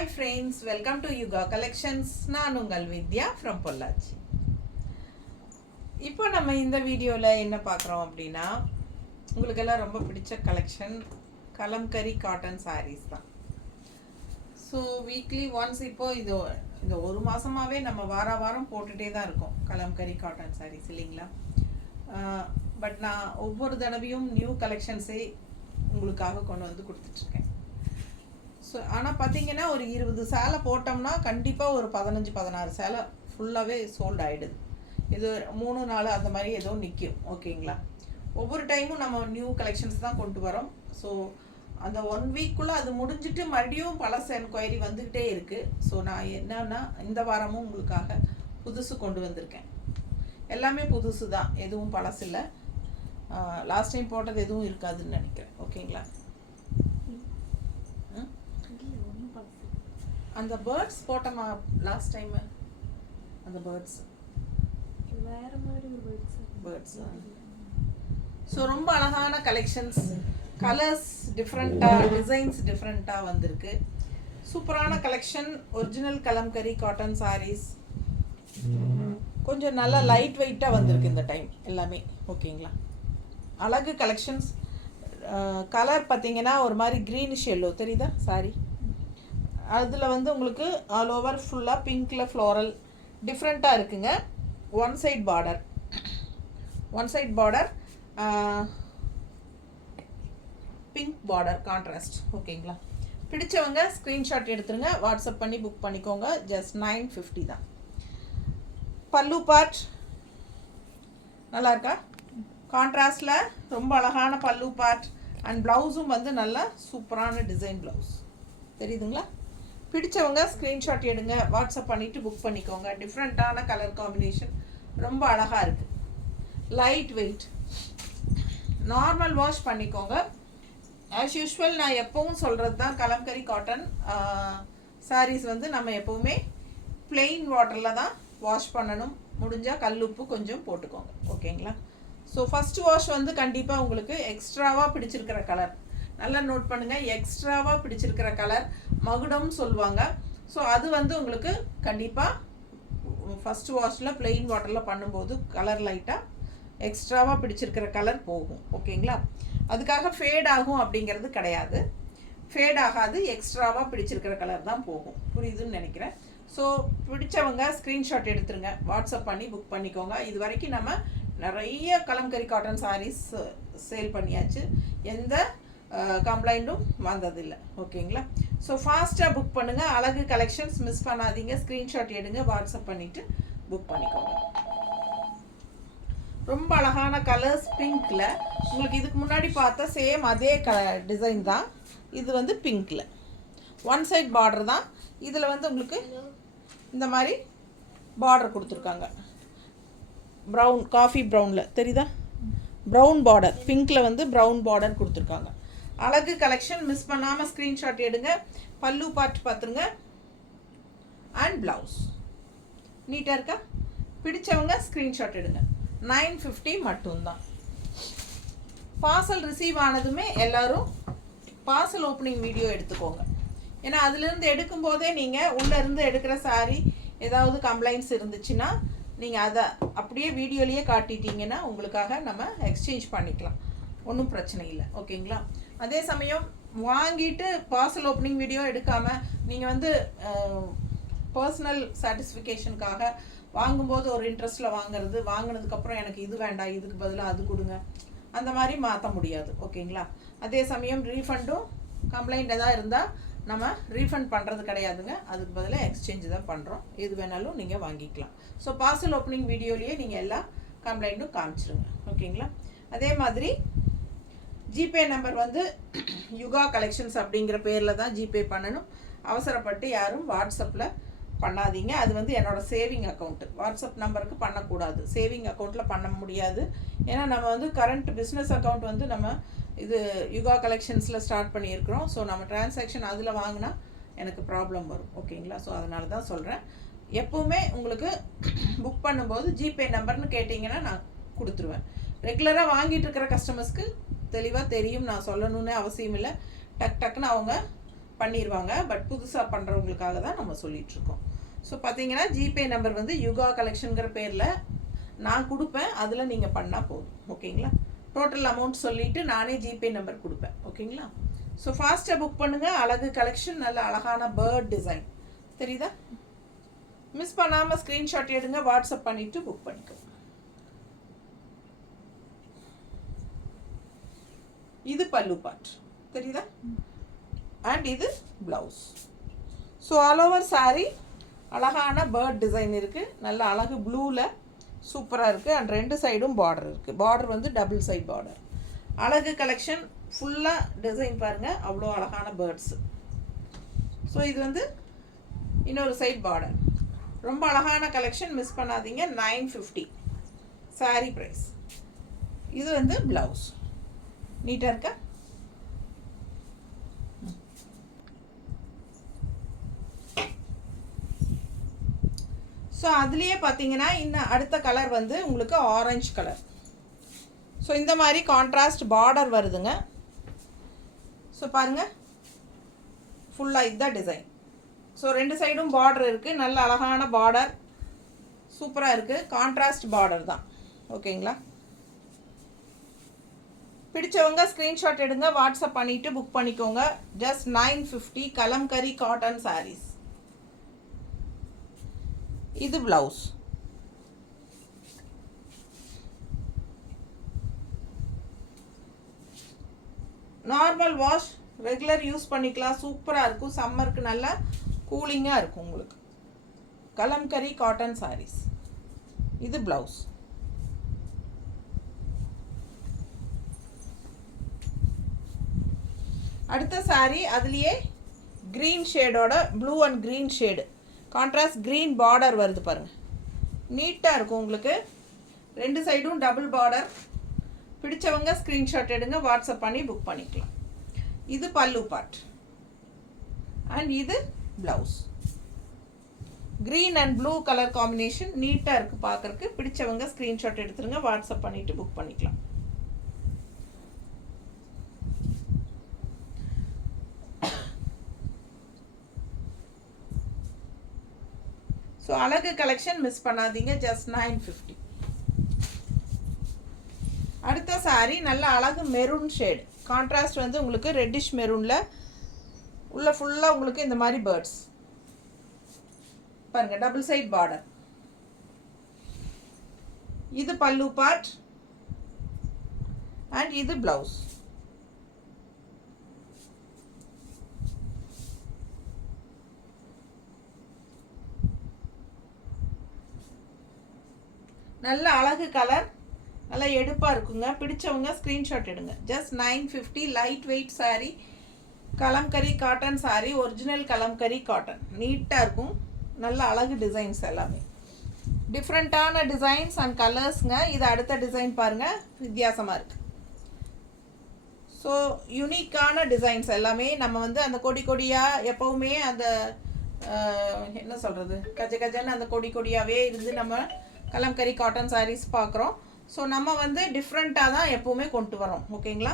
Hi friends, welcome to Yuga Collections. நான் உங்கள் வித்யா from Pollachi. இப்போ நம்ம இந்த வீடியோவில் என்ன பார்க்குறோம் அப்படின்னா, உங்களுக்கெல்லாம் ரொம்ப பிடிச்ச கலெக்ஷன் கலம்கரி காட்டன் sarees தான். ஸோ வீக்லி ஒன்ஸ் இப்போது இந்த ஒரு மாதமாகவே நம்ம வாரம் போட்டுகிட்டே தான் இருக்கோம் கலம்கரி காட்டன் sarees இல்லைங்களா. பட் நான் ஒவ்வொரு தடவையும் நியூ கலெக்ஷன்ஸே உங்களுக்காக கொண்டு வந்து கொடுத்துட்ருக்கேன். ஸோ ஆனால் பார்த்தீங்கன்னா ஒரு 20 சேலை போட்டோம்னா கண்டிப்பாக ஒரு 15-16 சேலை ஃபுல்லாகவே சோல்ட் ஆகிடுது. இது 3 நாள் அந்த மாதிரி ஏதோ நிற்கும். ஓகேங்களா. ஒவ்வொரு டைமும் நம்ம நியூ கலெக்ஷன்ஸ் தான் கொண்டு வரோம். ஸோ அந்த 1 வீக்குள்ளே அது முடிஞ்சிட்டு மறுபடியும் பழச என்கொயரி வந்துக்கிட்டே இருக்குது. ஸோ நான் என்னன்னா இந்த வாரமும் உங்களுக்காக புதுசு கொண்டு வந்திருக்கேன். எல்லாமே புதுசு தான், எதுவும் பழசு இல்லை. லாஸ்ட் டைம் போட்டது எதுவும் இருக்காதுன்னு நினைக்கிறேன். ஓகேங்களா. அந்த பேர்ட்ஸ் போட்டோமா லாஸ்ட் டைம், அந்த பேர்ட்ஸ் வேற மாதிரி ஒரு பேர்ட்ஸ். ஸோ ரொம்ப அழகான கலெக்ஷன்ஸ், கலர்ஸ் டிஃப்ரெண்ட்டாக, டிசைன்ஸ் டிஃப்ரெண்ட்டாக வந்திருக்கு. சூப்பரான collection. Original Kalamkari cotton saris கொஞ்சம் நல்லா லைட் வெயிட்டாக வந்திருக்கு இந்த டைம் எல்லாமே. ஓகேங்களா. அழகு கலெக்ஷன்ஸ். கலர் பார்த்தீங்கன்னா ஒரு மாதிரி க்ரீனிஷ் எல்லோ தெரியுதா சாரி. அதில் வந்து உங்களுக்கு ஆல் ஓவர் ஃபுல்லாக பிங்க்கில் ஃப்ளோரல் டிஃப்ரெண்ட்டாக இருக்குங்க. One side border pink border contrast. ஓகேங்களா. பிடிச்சவங்க ஸ்க்ரீன்ஷாட் எடுத்துருங்க, வாட்ஸ்அப் பண்ணி புக் பண்ணிக்கோங்க. ஜஸ்ட் 950 தான். பல்லு பார்ட் நல்லா இருக்கா, கான்ட்ராஸ்டில் ரொம்ப அழகான பல்லு பார்ட். அண்ட் ப்ளவுஸும் வந்து நல்லா சூப்பரான டிசைன் ப்ளவுஸ் தெரியுதுங்களா. பிடிச்சவங்க ஸ்க்ரீன்ஷாட் எடுங்க, வாட்ஸ்அப் பண்ணிவிட்டு புக் பண்ணிக்கோங்க. டிஃப்ரெண்ட்டான கலர் காம்பினேஷன், ரொம்ப அழகாக இருக்குது. லைட் வெயிட், நார்மல் வாஷ் பண்ணிக்கோங்க. ஆஸ் யூஷுவல் நான் எப்போவும் சொல்கிறது தான், கலம்கரி காட்டன் சாரீஸ் வந்து நம்ம எப்போவுமே பிளெயின் வாட்டரில் தான் வாஷ் பண்ணணும். முடிஞ்சால் கல்லுப்பு கொஞ்சம் போட்டுக்கோங்க. ஓகேங்களா. ஸோ ஃபஸ்ட்டு வாஷ் வந்து கண்டிப்பாக உங்களுக்கு எக்ஸ்ட்ராவாக பிடிச்சிருக்கிற கலர் நல்லா நோட் பண்ணுங்கள். எக்ஸ்ட்ராவாக பிடிச்சிருக்கிற கலர் மகுடம்னு சொல்லுவாங்க. ஸோ அது வந்து உங்களுக்கு கண்டிப்பாக ஃபஸ்ட்டு வாஷில் பிளெயின் வாட்டரில் பண்ணும்போது கலர் லைட்டாக எக்ஸ்ட்ராவாக பிடிச்சிருக்கிற கலர் போகும். ஓகேங்களா. அதுக்காக ஃபேட் ஆகும் அப்படிங்கிறது கிடையாது. ஃபேட் ஆகாது, எக்ஸ்ட்ராவாக பிடிச்சிருக்கிற கலர் தான் போகும். புரியுதுன்னு நினைக்கிறேன். ஸோ பிடிச்சவங்க ஸ்க்ரீன்ஷாட் எடுத்துருங்க, வாட்ஸ்அப் பண்ணி புக் பண்ணிக்கோங்க. இது வரைக்கும் நம்ம நிறைய கலம்கரி காட்டன் சாரீஸ் சேல் பண்ணியாச்சு, எந்த கம்ப்ளைண்ட்டும் வந்ததில்லை. ஓகேங்களா. ஸோ ஃபாஸ்ட்டாக புக் பண்ணுங்கள். அழகு கலெக்ஷன்ஸ் மிஸ் பண்ணாதீங்க. ஸ்க்ரீன்ஷாட் எடுங்க, வாட்ஸ்அப் பண்ணிவிட்டு புக் பண்ணிக்கோங்க. ரொம்ப அழகான கலர்ஸ் பிங்க்கில். உங்களுக்கு இதுக்கு முன்னாடி பார்த்தா சேம் அதே டிசைன் தான். இது வந்து பிங்க்கில் ஒன் சைட் பார்டர் தான். இதில் வந்து உங்களுக்கு இந்த மாதிரி பார்டர் கொடுத்துருக்காங்க. ப்ரௌன், காஃபி ப்ரௌனில் தெரியுதா, ப்ரௌன் பார்டர். பிங்க்கில் வந்து ப்ரௌன் பார்டர் கொடுத்துருக்காங்க. அழகு கலெக்ஷன் மிஸ் பண்ணாமல் ஸ்க்ரீன்ஷாட் எடுங்க. பல்லு பார்ட் பார்த்துருங்க. அண்ட் ப்ளவுஸ் நீட்டாக இருக்கா. பிடிச்சவங்க ஸ்க்ரீன்ஷாட் எடுங்க. 950 மட்டும்தான். பார்சல் ரிசீவ் ஆனதுமே எல்லோரும் பார்சல் ஓப்பனிங் வீடியோ எடுத்துக்கோங்க. ஏன்னா அதுலேருந்து எடுக்கும்போதே நீங்கள் உள்ளேருந்து எடுக்கிற சாரி ஏதாவது கம்ப்ளைண்ட்ஸ் இருந்துச்சுன்னா நீங்கள் அதை அப்படியே வீடியோலேயே காட்டிட்டீங்கன்னா உங்களுக்காக நம்ம எக்ஸ்சேஞ்ச் பண்ணிக்கலாம், ஒன்றும் பிரச்சனை இல்லை. ஓகேங்களா. அதே சமயம் வாங்கிட்டு பார்சல் ஓப்பனிங் வீடியோ எடுக்காமல் நீங்கள் வந்து பர்சனல் சாட்டிஸ்ஃபிகேஷனுக்காக வாங்கும்போது ஒரு இன்ட்ரெஸ்ட்டில் வாங்குறது, வாங்கினதுக்கப்புறம் எனக்கு இது வேண்டாம், இதுக்கு பதிலாக அது கொடுங்க, அந்த மாதிரி மாற்ற முடியாது. ஓகேங்களா. அதே சமயம் ரீஃபண்டும் கம்ப்ளைண்ட் எதாவது இருந்தால் நம்ம ரீஃபண்ட் பண்ணுறது கிடையாதுங்க, அதுக்கு பதிலாக எக்ஸ்சேஞ்சு தான் பண்ணுறோம். எது வேணாலும் நீங்கள் வாங்கிக்கலாம். ஸோ பார்சல் ஓப்பனிங் வீடியோலேயே நீங்கள் எல்லா கம்ப்ளைண்ட்டும் காமிச்சிருங்க. ஓகேங்களா. அதே மாதிரி ஜிபே நம்பர் வந்து யுகா கலெக்ஷன்ஸ் அப்படிங்கிற பேரில் தான் ஜிபே பண்ணணும். அவசரப்பட்டு யாரும் வாட்ஸ்அப்பில் பண்ணாதீங்க. அது வந்து என்னோடய சேவிங் அக்கௌண்ட்டு, வாட்ஸ்அப் நம்பருக்கு பண்ணக்கூடாது. சேவிங் அக்கௌண்ட்டில் பண்ண முடியாது. ஏன்னா நம்ம வந்து கரண்ட் பிஸ்னஸ் அக்கௌண்ட் வந்து நம்ம இது யுகா கலெக்ஷன்ஸில் ஸ்டார்ட் பண்ணியிருக்கிறோம். ஸோ நம்ம டிரான்சாக்ஷன் அதில் வாங்கினா எனக்கு ப்ராப்ளம் வரும். ஓகேங்களா. ஸோ அதனால தான் சொல்கிறேன். எப்போவுமே உங்களுக்கு புக் பண்ணும்போது ஜிபே நம்பர்னு கேட்டிங்கன்னா நான் கொடுத்துருவேன். ரெகுலராக வாங்கிட்டு இருக்கிற கஸ்டமர்ஸ்க்கு தெளிவாக தெரியும், நான் சொல்லணுன்னே அவசியம் இல்லை. டக்குன்னு அவங்க பண்ணிடுவாங்க. பட் புதுசாக பண்ணுறவங்களுக்காக தான் நம்ம சொல்லிகிட்ருக்கோம். ஸோ பார்த்தீங்கன்னா ஜிபே நம்பர் வந்து யுகா கலெக்ஷனுங்கிற பேரில் நான் கொடுப்பேன். அதில் நீங்கள் பண்ணால் போதும். ஓகேங்களா? டோட்டல் அமௌண்ட் சொல்லிவிட்டு நானே ஜிபே நம்பர் கொடுப்பேன். ஓகேங்களா? ஸோ ஃபாஸ்ட்டாக புக் பண்ணுங்கள். அழகு கலெக்ஷன், நல்ல அழகான பேர்ட் டிசைன் தெரியுதா? மிஸ் பண்ணாமல் ஸ்க்ரீன்ஷாட் எடுங்க, வாட்ஸ்அப் பண்ணிவிட்டு புக் பண்ணிக்கோங்க. இது பல்லு பார்ட் தெரியுதா? அண்ட் இது blouse. So all over sari அழகான பேர்ட் டிசைன் இருக்குது. நல்ல அழகு ப்ளூவில் சூப்பராக இருக்குது. அண்ட் 2 சைடும் பார்டர் இருக்குது. பார்டர் வந்து டபுள் சைட் பார்டர். அழகு கலெக்ஷன் ஃபுல்லாக டிசைன் பாருங்கள், அவ்வளோ அழகான பேர்ட்ஸு. ஸோ இது வந்து இன்னொரு சைட் பார்டர். ரொம்ப அழகான கலெக்ஷன், மிஸ் பண்ணாதீங்க. 950 சாரீ ப்ரைஸ். இது வந்து ப்ளவுஸ். நீட்டாக இருக்கா? ஸோ அதுலேயே பார்த்தீங்கன்னா இன்னும் அடுத்த கலர் வந்து உங்களுக்கு ஆரஞ்சு கலர். ஸோ இந்த மாதிரி கான்ட்ராஸ்ட் பார்டர் வருதுங்க. ஸோ பாருங்கள், ஃபுல்லாக இதுதான் டிசைன். ஸோ 2 சைடும் பார்டர் இருக்குது. நல்ல அழகான பார்டர், சூப்பராக இருக்குது. கான்ட்ராஸ்ட் பார்டர் தான். ஓகேங்களா? பிடிச்சவங்க ஸ்க்ரீன்ஷாட் எடுங்க, வாட்ஸ்அப் பண்ணிவிட்டு புக் பண்ணிக்கோங்க. Just 950 Kalamkari cotton saris. இது blouse. Normal wash, regular use பண்ணிக்கலாம். சூப்பராக இருக்கும். சம்மருக்கு நல்லா கூலிங்காக இருக்கும் உங்களுக்கு. கலம்கரி காட்டன் சாரீஸ். இது ப்ளவுஸ். அடுத்த சாரீ அதுலேயே க்ரீன் ஷேடோட blue and green shade contrast green border வருது பாருங்கள். நீட்டாக இருக்கும் உங்களுக்கு. 2 சைடும் டபுள் பார்டர். பிடிச்சவங்க ஸ்க்ரீன்ஷாட் எடுங்க, வாட்ஸ்அப் பண்ணி புக் பண்ணிக்கலாம். இது பல்லு பார்ட் அண்ட் இது blouse. Green and blue colour combination நீட்டாக இருக்குது பார்க்குறக்கு. பிடிச்சவங்க ஸ்க்ரீன்ஷாட் எடுத்துருங்க, வாட்ஸ்அப் பண்ணிவிட்டு புக் பண்ணிக்கலாம். ஸோ அழகு கலெக்ஷன் மிஸ் பண்ணாதீங்க. ஜஸ்ட் 950. அடுத்த சாரீ நல்ல அழகு மெரூன் ஷேடு. கான்ட்ராஸ்ட் வந்து உங்களுக்கு ரெட்டிஷ் மெரூனில் உள்ள ஃபுல்லாக உங்களுக்கு இந்த மாதிரி பேர்ட்ஸ் பாருங்கள், டபுள் சைட் பார்டர். இது பல்லு பார்ட் அண்ட் இது ப்ளவுஸ். நல்ல அழகு கலர், நல்லா எடுப்பாக இருக்குங்க. பிடிச்சவங்க ஸ்க்ரீன்ஷாட் எடுங்க. Just 950 light weight sari, kalamkari cotton sari, original Kalamkari cotton. நீட்டாக இருக்கும். நல்ல அழகு டிசைன்ஸ் எல்லாமே, டிஃப்ரெண்ட்டான டிசைன்ஸ் அண்ட் கலர்ஸுங்க. இது அடுத்த டிசைன் பாருங்கள், வித்தியாசமாக இருக்குது. ஸோ யூனிக்கான டிசைன்ஸ் எல்லாமே நம்ம வந்து அந்த கொடி கொடியாக எப்போவுமே அந்த என்ன சொல்கிறது, கஜன்னு அந்த கொடி கொடியாகவே இருந்து நம்ம கலம்கரி காட்டன் சாரீஸ் பார்க்குறோம். ஸோ நம்ம வந்து டிஃப்ரெண்ட்டாக தான் எப்போவுமே கொண்டு வரோம். ஓகேங்களா?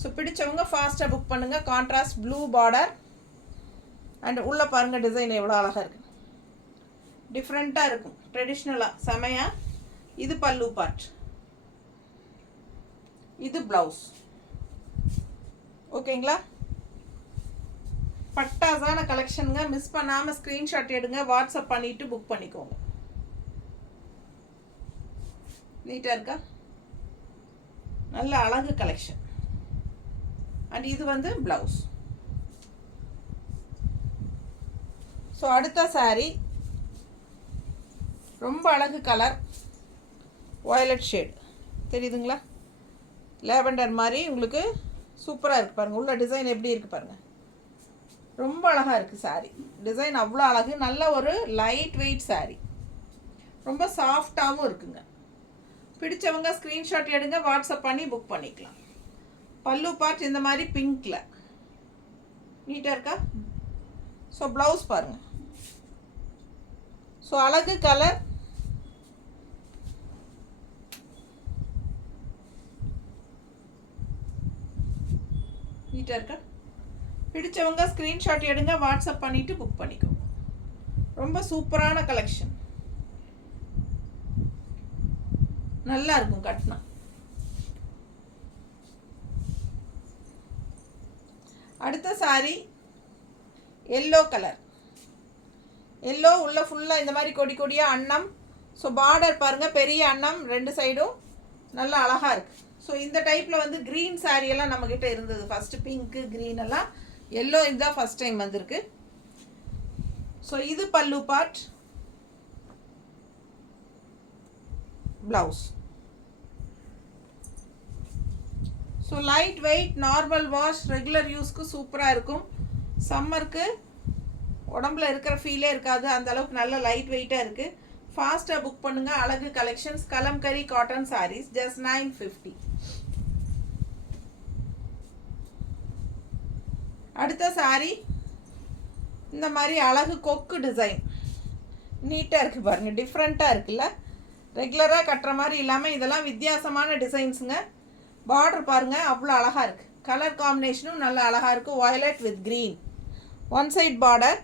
ஸோ பிடிச்சவங்க ஃபாஸ்ட்டாக புக் பண்ணுங்கள். கான்ட்ராஸ்ட் ப்ளூ பார்டர் அண்ட் உள்ளே பாருங்கள் டிசைன் எவ்வளோ அழகாக இருக்குது. டிஃப்ரெண்ட்டாக இருக்கும், ட்ரெடிஷ்னலாக செமையாக. இது பல்லு பார்ட், இது ப்ளவுஸ். ஓகேங்களா? பட்டாசான கலெக்ஷனுங்க. மிஸ் பண்ணாமல் ஸ்க்ரீன்ஷாட் எடுங்க, வாட்ஸ்அப் பண்ணிவிட்டு புக் பண்ணிக்கோங்க. நீட்டாக இருக்கா? நல்ல அழகு கலெக்ஷன். அண்ட் இது வந்து ப்ளவுஸ். ஸோ அடுத்த சாரீ ரொம்ப அழகு கலர், வயலட் ஷேட் தெரியுதுங்களா? லேவெண்டர் மாதிரி உங்களுக்கு சூப்பராக இருக்குது பாருங்கள். உள்ள டிசைன் எப்படி இருக்குது பாருங்கள், ரொம்ப அழகாக இருக்குது சாரீ. டிசைன் அவ்வளோ அழகு. நல்ல ஒரு லைட் வெயிட் சாரீ, ரொம்ப சாஃப்டாகவும் இருக்குங்க. பிடிச்சவங்க ஸ்க்ரீன்ஷாட் எடுங்க, வாட்ஸ்அப் பண்ணி புக் பண்ணிக்கலாம். பல்லு பார்ட் இந்த மாதிரி பிங்க்கில் நீட்டாக இருக்கா? ஸோ ப்ளவுஸ் பாருங்கள். ஸோ அழகு கலர், நீட்டாக இருக்கா? பிடிச்சவங்க ஸ்க்ரீன்ஷாட் எடுங்க, வாட்ஸ்அப் பண்ணிவிட்டு புக் பண்ணிக்கோங்க. ரொம்ப சூப்பரான கலெக்ஷன், நல்லா இருக்கும் கட்டினா. அடுத்த சாரி எல்லோ கலர். எல்லோ உள்ள ஃபுல்லாக இந்த மாதிரி கொடி கொடியாக அன்னம். ஸோ பார்டர் பாருங்கள், பெரிய அன்னம் 2 சைடும் நல்லா அழகாக இருக்குது. ஸோ இந்த டைப்பில் வந்து க்ரீன் சாரீ எல்லாம் நம்மக்கிட்ட இருந்தது ஃபஸ்ட்டு, பிங்க்கு க்ரீன் எல்லாம். எல்லோ இதுதான் ஃபஸ்ட் டைம் வந்திருக்கு. ஸோ இது pallu part, blouse. So light weight, normal wash, regular யூஸ்க்கு சூப்பராக இருக்கும். சம்மருக்கு உடம்புல இருக்கிற ஃபீலே இருக்காது, அந்த அளவுக்கு நல்ல லைட் வெயிட்டாக இருக்குது. ஃபாஸ்ட்டாக புக் பண்ணுங்கள். அழகு collections, Kalamkari cotton saris, just 950. அடுத்த சாரி இந்த மாதிரி அழகு கொக்கு டிசைன், நீட்டாக இருக்குது பாருங்கள், டிஃப்ரெண்ட்டாக இருக்குல்ல. ரெகுலராக கட்டுற மாதிரி இல்லாமல் இதெல்லாம் வித்தியாசமான டிசைன்ஸுங்க. பார்டர் பாருங்கள், அவ்வளோ அழகாக இருக்குது. கலர் காம்பினேஷனும் நல்லா அழகாக இருக்குது. Violet with green, one side border.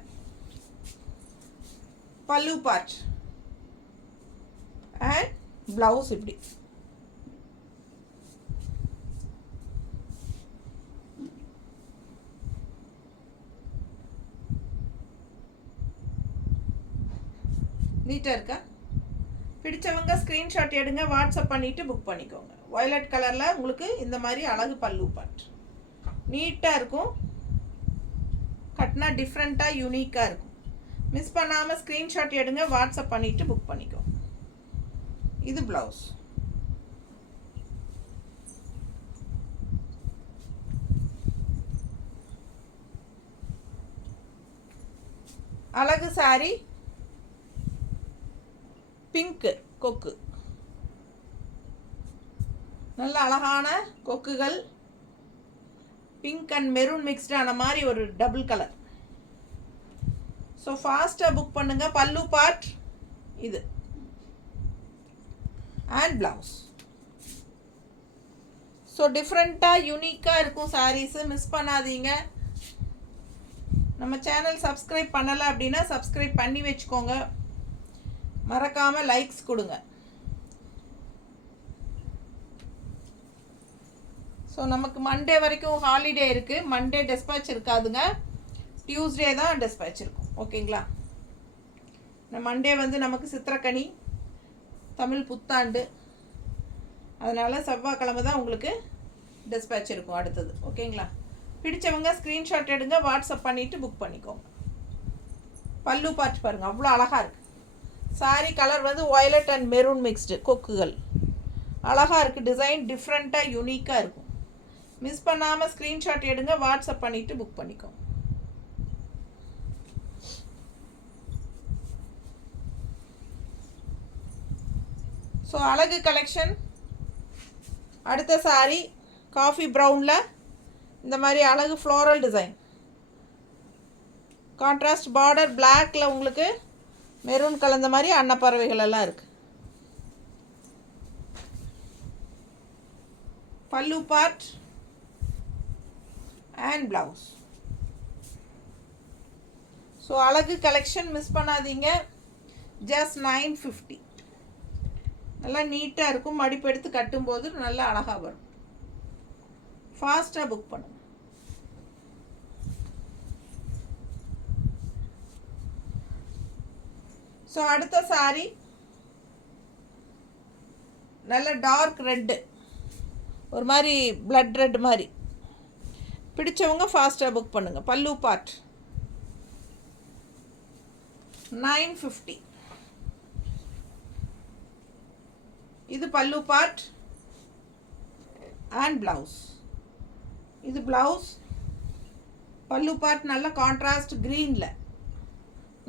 பல்லு பார்ட் அண்ட் ப்ளவுஸ் இப்படி. நீட்டாக இருக்கா? பிடிச்சவங்க ஸ்க்ரீன்ஷாட் எடுங்க, வாட்ஸ்அப் பண்ணிவிட்டு புக் பண்ணிக்கோங்க. வயலட் கலரில் உங்களுக்கு இந்த மாதிரி அழகு பல்லு பார்ட் நீட்டாக இருக்கும். கட்டினா டிஃப்ரெண்ட்டாக யூனிக்காக இருக்கும். மிஸ் பண்ணாமல் ஸ்க்ரீன்ஷாட் எடுங்க, வாட்ஸ்அப் பண்ணிவிட்டு புக் பண்ணிக்கோங்க. இது ப்ளவுஸ். அழகு சாரி, பிங்க்கு கொக்கு, நல்ல அழகான கொக்குகள், பிங்க் அண்ட் மெரூன் மிக்ஸ்டான மாதிரி ஒரு டபுள் கலர். ஸோ ஃபாஸ்ட்டாக புக் பண்ணுங்கள். பல்லு பார்ட் இது அண்ட் ப்ளவுஸ். ஸோ டிஃப்ரெண்ட்டாக யூனிக்காக இருக்கும் சாரீஸு, மிஸ் பண்ணாதீங்க. நம்ம சேனல் சப்ஸ்கிரைப் பண்ணலை அப்படின்னா சப்ஸ்கிரைப் பண்ணி வச்சுக்கோங்க. மறக்காமல் லைக்ஸ் கொடுங்க. ஸோ நமக்கு மண்டே வரைக்கும் ஹாலிடே இருக்குது. மண்டே டிஸ்பேட்ச் இருக்காதுங்க, டியூஸ்டே தான் டிஸ்பேட்ச் இருக்கும். ஓகேங்களா? இந்த மண்டே வந்து நமக்கு சித்திரக்கனி, தமிழ் புத்தாண்டு, அதனால் செவ்வாய்க்கிழமை தான் உங்களுக்கு டிஸ்பேட்ச் இருக்கும் அடுத்தது. ஓகேங்களா? பிடிச்சவங்க ஸ்க்ரீன்ஷாட் எடுங்க, வாட்ஸ்அப் பண்ணிவிட்டு புக் பண்ணிக்கோங்க. பல்லு பார்த்து பாருங்கள், அவ்வளோ அழகாக இருக்குது. சாரி கலர் வந்து வயலட் அண்ட் மெரூன் மிக்ஸ்டு கொக்குகள், அழகாக இருக்குது. டிசைன் டிஃப்ரெண்ட்டாக யூனிக்காக இருக்கும். மிஸ் பண்ணாமல் ஸ்க்ரீன்ஷாட் எடுங்க, வாட்ஸ்அப் பண்ணிவிட்டு புக் பண்ணிக்கோங்க. ஸோ அழகு கலெக்ஷன். அடுத்த சாரி காஃபி ப்ரௌனில் இந்த மாதிரி அழகு ஃப்ளோரல் டிசைன், கான்ட்ராஸ்ட் பார்டர், பிளாக்ல உங்களுக்கு மெரூன் கலந்த மாதிரி அன்னப்பறவைகள் எல்லாம் இருக்குது. Pallu part and blouse. So அழகு கலெக்ஷன் மிஸ் பண்ணாதீங்க. ஜஸ்ட் 950. நல்லா நீட்டாக இருக்கும். மடிப்பு எடுத்து கட்டும்போது நல்லா அழகாக வரும். ஃபாஸ்ட்டாக புக் பண்ணுங்க. ஸோ அடுத்த சாரி நல்ல டார்க் ரெட்டு, ஒரு மாதிரி பிளட் ரெட் மாதிரி. பிடிச்சவங்க ஃபாஸ்ட்டாக புக் பண்ணுங்கள். பல்லு பார்ட் 950. இது பல்லு பார்ட் அண்ட் ப்ளவுஸ். இது ப்ளவுஸ். பல்லு பார்ட் நல்ல கான்ட்ராஸ்ட் க்ரீனில்,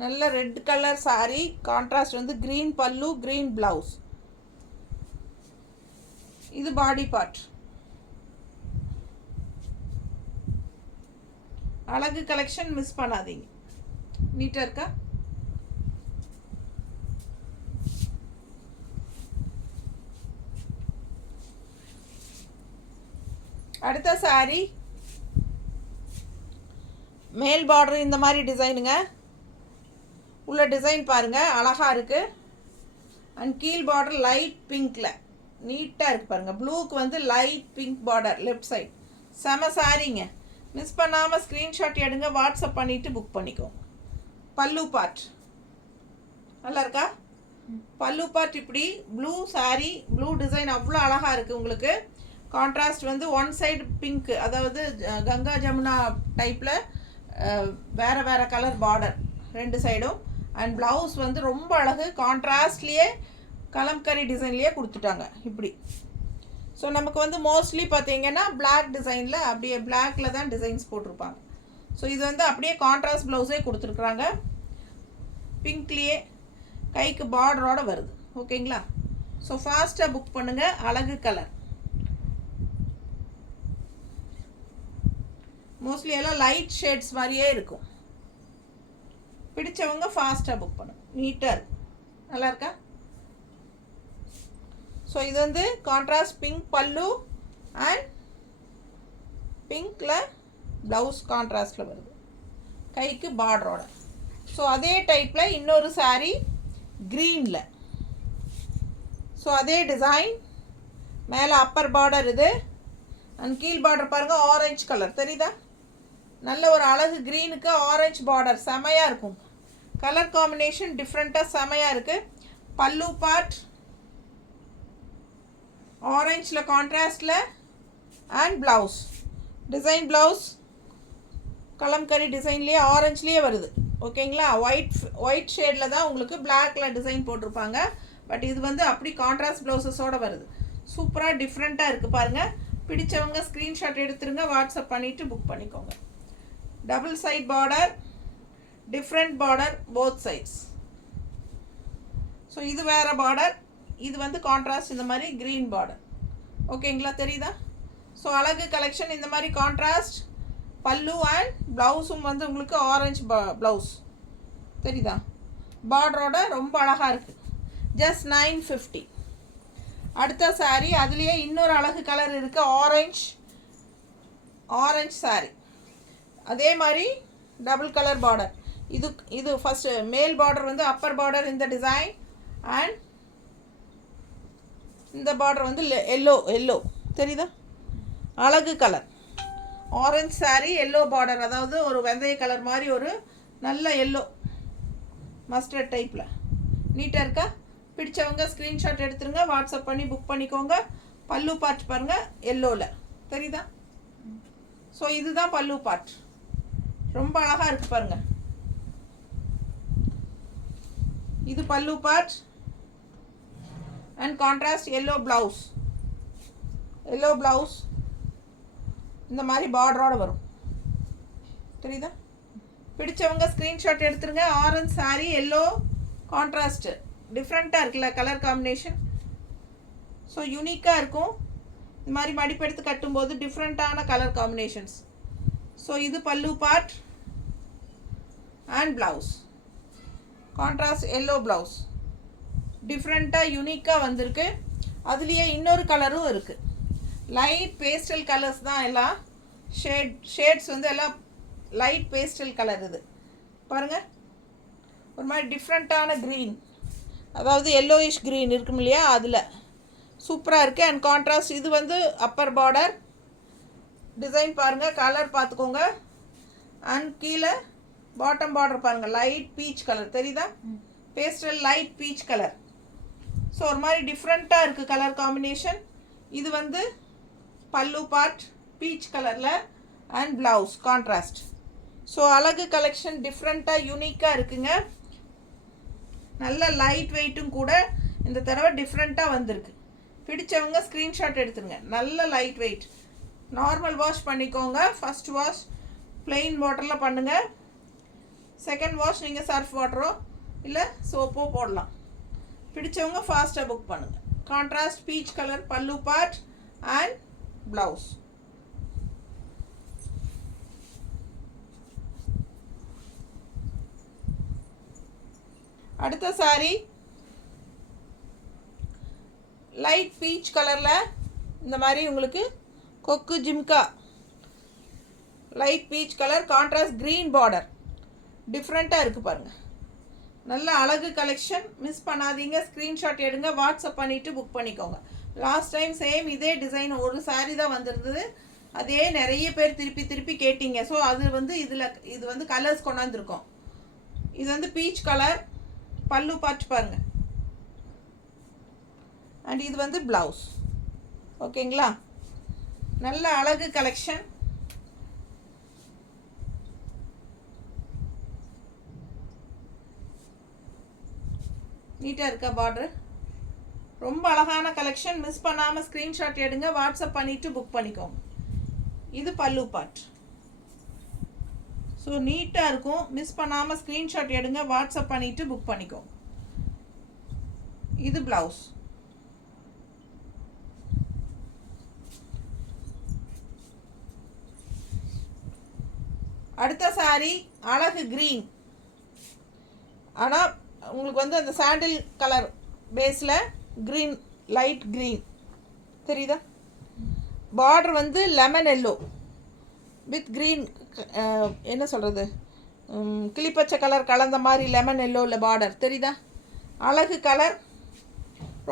நல்ல ரெட் கலர் சாரி, கான்ட்ராஸ்ட் வந்து க்ரீன் பல்லு, க்ரீன் ப்ளவுஸ். இது பாடி பார்ட். அழகு கலெக்ஷன் மிஸ் பண்ணாதீங்க. நீட்டாக இருக்கா? அடுத்த சாரி மேல் பார்டர் இந்த மாதிரி டிசைனுங்க. உள்ள டிசைன் பாருங்கள் அழகாக இருக்குது. அண்ட் கீழ் பார்டர் லைட் பிங்க்கில் நீட்டாக இருக்குது பாருங்கள். ப்ளூக்கு வந்து light pink border left side. செம சாரிங்க. மிஸ் பண்ணாமல் ஸ்க்ரீன்ஷாட் எடுங்க, வாட்ஸ்அப் பண்ணிவிட்டு புக் பண்ணிக்கோங்க. பல்லு பார்ட் நல்லா இருக்கா? பல்லு பார்ட் இப்படி ப்ளூ சாரி, ப்ளூ டிசைன் அவ்வளோ அழகாக இருக்குது உங்களுக்கு. கான்ட்ராஸ்ட் வந்து ஒன் சைடு பிங்க்கு, அதாவது கங்கா ஜமுனா டைப்பில் வேறு வேறு கலர் பார்டர் ரெண்டு சைடும். அண்ட் ப்ளவுஸ் வந்து ரொம்ப அழகு, கான்ட்ராஸ்ட்லேயே கலம்கரி டிசைன்லேயே கொடுத்துட்டாங்க இப்படி. ஸோ நமக்கு வந்து மோஸ்ட்லி பார்த்தீங்கன்னா பிளாக் டிசைனில் அப்படியே பிளாக்கில் தான் டிசைன்ஸ் போட்டிருப்பாங்க. ஸோ இது வந்து அப்படியே கான்ட்ராஸ்ட் ப்ளவுஸே கொடுத்துருக்குறாங்க. பிங்க்லேயே கைக்கு பார்டரோடு வருது. ஓகேங்களா? ஸோ ஃபாஸ்ட்டாக புக் பண்ணுங்கள். அழகு கலர். மோஸ்ட்லி எல்லாம் லைட் ஷேட்ஸ் மாதிரியே இருக்கும். பிடிச்சவங்க ஃபாஸ்ட்டாக புக் பண்ணுங்க. நீட்டாக இருக்கும். நல்லா இருக்கா? ஸோ இது வந்து கான்ட்ராஸ்ட் பிங்க் பல்லு அண்ட் பிங்க்கில் ப்ளவுஸ் கான்ட்ராஸ்டில் வருது கைக்கு பார்டரோட. ஸோ அதே டைப்பில் இன்னொரு சாரீ க்ரீனில். ஸோ அதே டிசைன் மேலே அப்பர் பார்டர் இது அண்ட் கீழ் பார்டர் பாருங்கள் ஆரஞ்சு கலர் தெரியுதா? நல்ல ஒரு அழகு க்ரீனுக்கு ஆரஞ்சு பார்டர் செமையாக இருக்கும். கலர் காம்பினேஷன் டிஃப்ரெண்ட்டாக செமையாக இருக்குது. பல்லு பார்ட் ஆரஞ்சில் கான்ட்ராஸ்டில் and blouse design blouse Kalamkari டிசைன்லேயே ஆரஞ்சுலேயே வருது. ஓகேங்களா? ஒயிட் ஷேடில் தான் உங்களுக்கு பிளாக்கில் டிசைன் போட்டிருப்பாங்க. பட் இது வந்து அப்படி கான்ட்ராஸ்ட் ப்ளவுசஸோடு வருது. சூப்பராக டிஃப்ரெண்ட்டாக இருக்குது பாருங்கள். பிடிச்சவங்க ஸ்க்ரீன்ஷாட் எடுத்துருங்க, வாட்ஸ்அப் பண்ணிவிட்டு புக் பண்ணிக்கோங்க. Double side border, different border both sides. So இது வேறு பார்டர், இது வந்து கான்ட்ராஸ்ட் இந்த மாதிரி க்ரீன் பார்டர். ஓகேங்களா? தெரியுதா? ஸோ அழகு கலெக்ஷன் இந்த மாதிரி கான்ட்ராஸ்ட் பல்லு அண்ட் ப்ளவுஸும் வந்து உங்களுக்கு ஆரஞ்சு ப்ளவுஸ் தெரியுதா? பார்டரோட ரொம்ப அழகாக இருக்குது. ஜஸ்ட் 950. அடுத்த சாரீ அதுலேயே இன்னொரு அழகு கலர் இருக்குது. ஆரஞ்சு சாரீ அதே மாதிரி டபுள் கலர் பார்டர். இது ஃபஸ்ட்டு மேல் பார்டர் வந்து அப்பர் பார்டர் இந்த டிசைன் அண்ட் இந்த பார்டர் வந்து எல்லோ தெரியுதா? அழகு colour orange sari yellow border, அதாவது ஒரு வெந்தய கலர் மாதிரி ஒரு நல்ல எல்லோ மஸ்டர்ட் டைப்பில் நீட்டாக இருக்கா? பிடிச்சவங்க ஸ்க்ரீன்ஷாட் எடுத்துருங்க, வாட்ஸ்அப் பண்ணி புக் பண்ணிக்கோங்க. பல்லு பார்ட் பாருங்கள் எல்லோவில் தெரியுதா? ஸோ இதுதான் பல்லு பார்ட். ரொம்ப அழகாக இருக்குது பாருங்கள். இது pallu part and contrast yellow blouse இந்த மாதிரி பார்டரோடு வரும் தெரியுதா? பிடிச்சவங்க ஸ்க்ரீன்ஷாட் எடுத்துருங்க. ஆரஞ்சு சாரீ எல்லோ கான்ட்ராஸ்ட்டு டிஃப்ரெண்ட்டாக இருக்குல்ல கலர் காம்பினேஷன். ஸோ யூனிக்காக இருக்கும். இந்த மாதிரி மடிப்பெடுத்து கட்டும்போது டிஃப்ரெண்ட்டான கலர் காம்பினேஷன்ஸ். ஸோ இது pallu part and blouse contrast yellow blouse டிஃப்ரெண்ட்டாக யூனிக்காக வந்திருக்கு. அதுலேயே இன்னொரு கலரும் இருக்குது. லைட் பேஸ்டல் கலர்ஸ் தான் எல்லாம். ஷேட்ஸ் வந்து எல்லாம் லைட் பேஸ்டல் கலர். இது பாருங்கள் ஒரு மாதிரி டிஃப்ரெண்ட்டான க்ரீன், அதாவது எல்லோயிஷ் க்ரீன் இருக்கும் இல்லையா? அதில் சூப்பராக இருக்குது. அண்ட் கான்ட்ராஸ்ட் இது வந்து அப்பர் பார்டர் டிசைன் பாருங்கள், கலர் பார்த்துக்கோங்க. அண்ட் கீழே பாட்டம் பார்டர் பாருங்கள் லைட் பீச் கலர் தெரியுதா? Pastel light peach colour. So ஒரு மாதிரி டிஃப்ரெண்ட்டாக இருக்குது கலர் காம்பினேஷன். இது வந்து பல்லு பார்ட் பீச் கலரில் அண்ட் ப்ளவுஸ் கான்ட்ராஸ்ட். ஸோ அழகு கலெக்ஷன் டிஃப்ரெண்ட்டாக யூனிக்காக இருக்குங்க. நல்ல லைட் வெயிட்டும் கூட இந்த தடவை டிஃப்ரெண்ட்டாக வந்திருக்கு. பிடிச்சவங்க ஸ்க்ரீன்ஷாட் எடுத்துருங்க. நல்ல லைட் வெயிட். நார்மல் வாஷ் பண்ணிக்கோங்க. ஃபஸ்ட் வாஷ் ப்ளெயின் வாட்டரில் பண்ணுங்கள். செகண்ட் வாஷ் நீங்கள் சர்ஃப் வாட்டரோ இல்லை சோப்போ போடலாம். பிடிச்சவங்க ஃபாஸ்ட்டாக புக் பண்ணுங்கள். கான்ட்ராஸ்ட் பீச் கலர் பல்லு பார்ட் அண்ட் ப்ளவுஸ். அடுத்த சாரீ லைட் பீச் கலரில் இந்த மாதிரி உங்களுக்கு கொக்கு jhumka light peach colour contrast green border டிஃப்ரெண்ட்டாக இருக்குது பாருங்கள். நல்ல அழகு கலெக்ஷன், மிஸ் பண்ணாதீங்க. ஸ்க்ரீன்ஷாட் எடுங்க, வாட்ஸ்அப் பண்ணிவிட்டு புக் பண்ணிக்கோங்க. லாஸ்ட் டைம் சேம் இதே டிசைன் ஒரு சாரீ தான் வந்திருந்தது. அதே நிறைய பேர் திருப்பி திருப்பி கேட்டிங்க. ஸோ அது வந்து இது வந்து கலர்ஸ் கொண்டாந்துருக்கோம். இது வந்து பீச் கலர் பல்லு பார்த்து பாருங்கள். அண்ட் இது வந்து ப்ளவுஸ். ஓகேங்களா? நல்ல அழகு கலெக்ஷன். நீட்டாக இருக்கா பார்டர்? ரொம்ப அழகான கலெக்ஷன். மிஸ் பண்ணாமல் ஸ்க்ரீன்ஷாட் எடுங்க, வாட்ஸ்அப் பண்ணிவிட்டு புக் பண்ணிக்கோங்க. இது பல்லு பார்ட். ஸோ நீட்டாக இருக்கும். மிஸ் பண்ணாமல் ஸ்க்ரீன்ஷாட் எடுங்க, வாட்ஸ்அப் பண்ணிவிட்டு புக் பண்ணிக்கோங்க. இது ப்ளவுஸ். அடுத்த சாரி அழகு க்ரீன். ஆனால் உங்களுக்கு வந்து அந்த சாண்டில் கலர் பேஸில் க்ரீன், லைட் க்ரீன் தெரியுதா? பார்டர் வந்து லெமன் எல்லோ வித் க்ரீன், என்ன சொல்கிறது, கிளிப்பச்சை கலர் கலந்த மாதிரி லெமன் எல்லோவில் பார்டர் தெரியுதா? அழகு கலர்,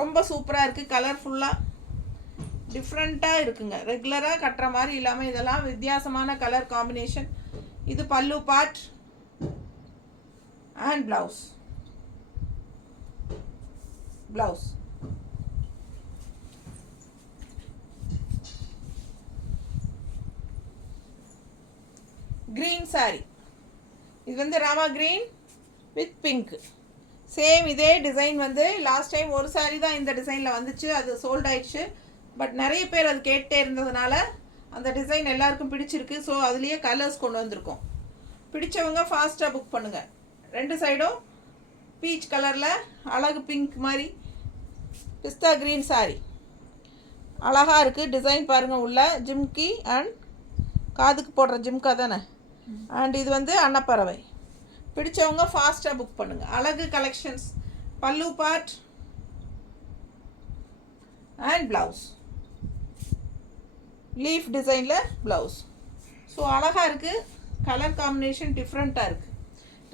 ரொம்ப சூப்பராக இருக்குது. கலர்ஃபுல்லாக டிஃப்ரெண்ட்டாக இருக்குங்க. ரெகுலராக கட்டுற மாதிரி இல்லாமல் இதெல்லாம் வித்தியாசமான கலர் காம்பினேஷன். இது pallu part and blouse. Blouse green sorry. இது வந்து Rama green with pink. Same இதே டிசைன் வந்து லாஸ்ட் டைம் ஒரு சாரி தான் இந்த டிசைனில் வந்துச்சு. அது சோல்ட் ஆயிடுச்சு. பட் நிறைய பேர் அது கேட்டே இருந்ததுனால அந்த டிசைன் எல்லாருக்கும் பிடிச்சிருக்கு. ஸோ அதுலேயே கலர்ஸ் கொண்டு வந்திருக்கோம். பிடிச்சவங்க ஃபாஸ்ட்டாக புக் பண்ணுங்கள். ரெண்டு சைடும் பீச் கலரில் அழகு பிங்க் மாதிரி பிஸ்தா க்ரீன் சாரி அழகாக இருக்குது. டிசைன் பாருங்கள். உள்ள ஜிம்கி அண்ட் காதுக்கு போடுற ஜிம்கா தானே. அண்ட் இது வந்து அன்னப்பறவை. பிடிச்சவங்க ஃபாஸ்ட்டாக புக் பண்ணுங்கள். அழகு கலெக்ஷன்ஸ். பல்லு பார்ட் அண்ட் ப்ளவுஸ். லீஃப் டிசைனில் ப்ளவுஸ். ஸோ அழகாக இருக்குது. கலர் காம்பினேஷன் டிஃப்ரெண்ட்டாக இருக்குது.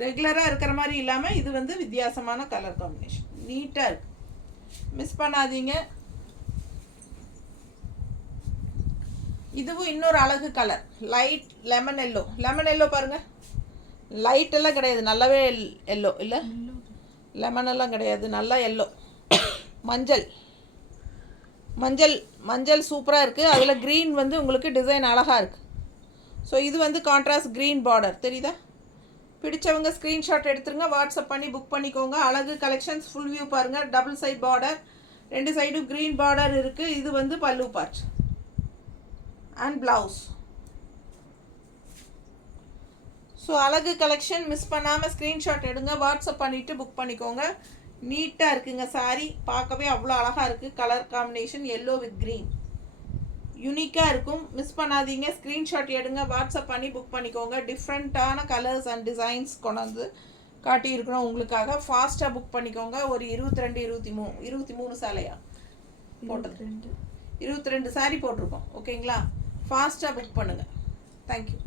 ரெகுலராக இருக்கிற மாதிரி இல்லாமல் இது வந்து வித்தியாசமான கலர் காம்பினேஷன். நீட்டாக இருக்குது. மிஸ் பண்ணாதீங்க. இதுவும் இன்னொரு அழகு colour light lemon yellow. Lemon yellow பாருங்கள். லைட் எல்லாம் கிடையாது, நல்லாவே எல்லோ இல்லை, லெமன் எல்லாம் கிடையாது, நல்லா எல்லோ. மஞ்சள் மஞ்சள் மஞ்சள் சூப்பராக இருக்குது. அதில் க்ரீன் வந்து உங்களுக்கு டிசைன் அழகாக இருக்குது. ஸோ இது வந்து கான்ட்ராஸ்ட் க்ரீன் பார்டர் தெரியுதா? பிடிச்சவங்க ஸ்க்ரீன்ஷாட் எடுத்துருங்க, வாட்ஸ்அப் பண்ணி புக் பண்ணிக்கோங்க. அழகு கலெக்ஷன்ஸ் ஃபுல் வியூ பாருங்கள். டபுள் சைட் பார்டர், ரெண்டு சைடும் க்ரீன் பார்டர் இருக்குது. இது வந்து பல்லு பார்ட் அண்ட் ப்ளவுஸ். ஸோ அழகு கலெக்ஷன். மிஸ் பண்ணாமல் ஸ்க்ரீன்ஷாட் எடுங்க, வாட்ஸ்அப் பண்ணிவிட்டு புக் பண்ணிக்கோங்க. நீட்டாக இருக்குங்க சாரி. பார்க்கவே அவ்வளோ அழகாக இருக்குது. Colour combination yellow with green யூனிக்காக இருக்கும். மிஸ் பண்ணாதீங்க. ஸ்க்ரீன்ஷாட் எடுங்க, வாட்ஸ்அப் பண்ணி புக் பண்ணிக்கோங்க. டிஃப்ரெண்ட்டான கலர்ஸ் அண்ட் டிசைன்ஸ் கொண்டாந்து காட்டியிருக்கிறோம் உங்களுக்காக. ஃபாஸ்ட்டாக புக் பண்ணிக்கோங்க. ஒரு 23 சாலையா போட்டது, 22 சாரி போட்டிருக்கோம். ஓகேங்களா? ஃபாஸ்ட்டாக புக் பண்ணுங்கள். தேங்க்யூ.